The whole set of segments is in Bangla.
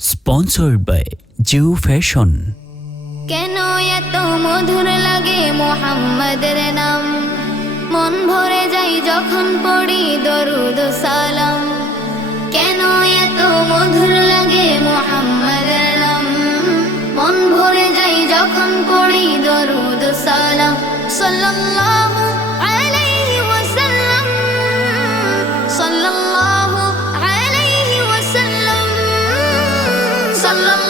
sponsored বাই Jew ফ্যাশন কেন এত মধুর লাগে মোহাম্মদের নাম? মন ভরে যাই যখন পড়ি দরুদ সালাম। কেন এত মধুর লাগে মোহাম্মদের নাম? মন ভরে যাই যখন পড়ি দরুদ সালাম। সাল্লাল্লাহু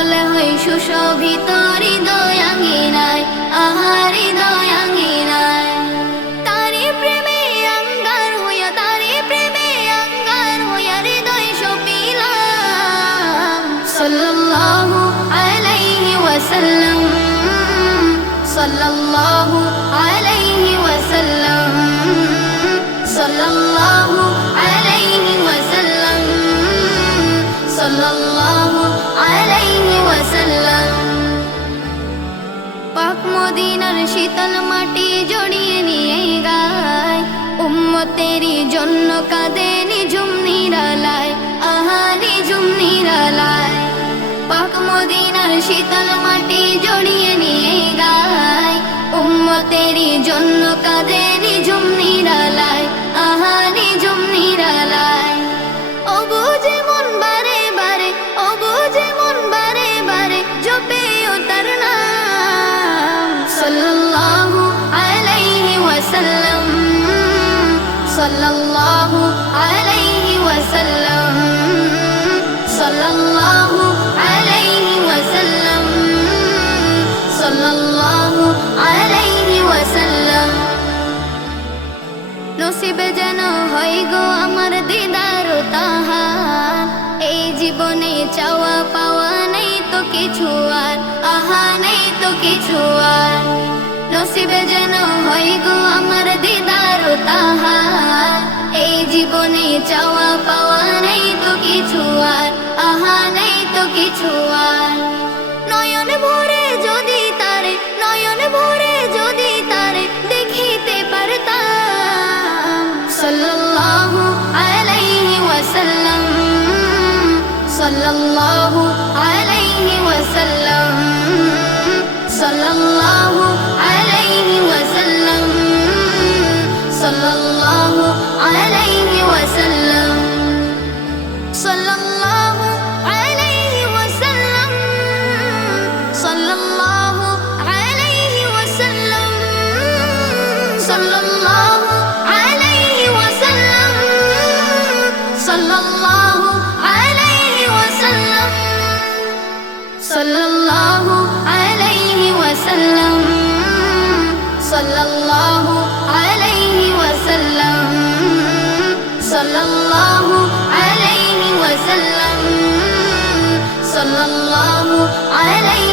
ফল হয় সুশোভিত হৃদয়াঙ্গিনায় আহা হৃদয়াঙ্গিনায় তারি প্রেমে অঙ্গার হইয়া, তারি প্রেমে অঙ্গার হইয়া হৃদয় সপিলাম। সাল্লাল্লাহু আলাইহি ওয়াসাল্লাম, সাল্লাল্লাহু আলাইহি উম্মতেরই জন্য কাঁদে নিঝুম নিরালায়। আহা, নিঝুম নিরালায়। পাক মদিনার শীতল মাটি জড়িয়ে নিয়ে গায়। উম্মতেরই জন্য কাঁদে সাল্লাল্লাহু আলাইহি ওয়াসাল্লাম। সাল্লাল্লাহু আলাইহি ওয়াসাল্লাম। সাল্লাল্লাহু আলাইহি ওয়াসাল্লাম। নসিবে যেন হয় গো আমার দিদার তাহার। এই জীবনে চাওয়া পাওয়া নেই তো কিছু আর, আহা নেই তো কিছু আর। নসিবে যেন too صلی اللہ علیہ وسلم. صلی اللہ علیہ